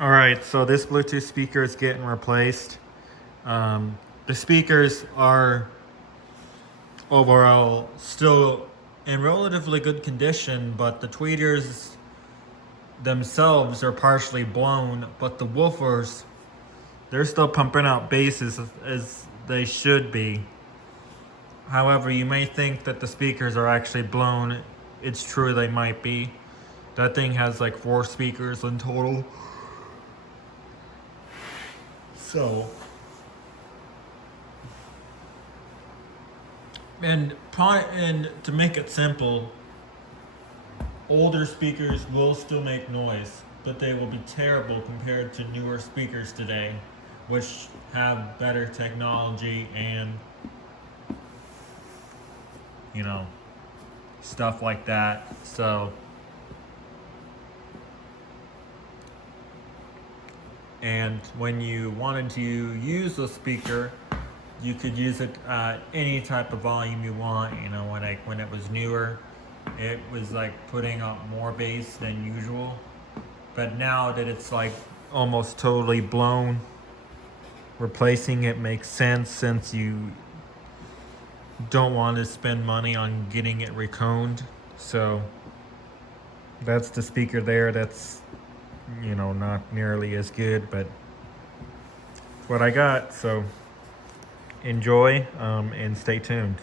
All right, so this Bluetooth speaker is getting replaced. The speakers are overall still in relatively good condition, but the tweeters themselves are partially blown, but the woofers, they're still pumping out basses as they should be. However, you may think that the speakers are actually blown. It's true, they might be. That thing has like 4 speakers in total. So, and to make it simple, older speakers will still make noise, but they will be terrible compared to newer speakers today, which have better technology and, you know, stuff like that. So, and when you wanted to use the speaker, you could use it at any type of volume you want. You know, when it was newer, it was like putting out more bass than usual. But now that it's like almost totally blown, replacing it makes sense since you don't want to spend money on getting it reconed. So that's the speaker there. That's, you know, not nearly as good, but what I got. So enjoy and stay tuned.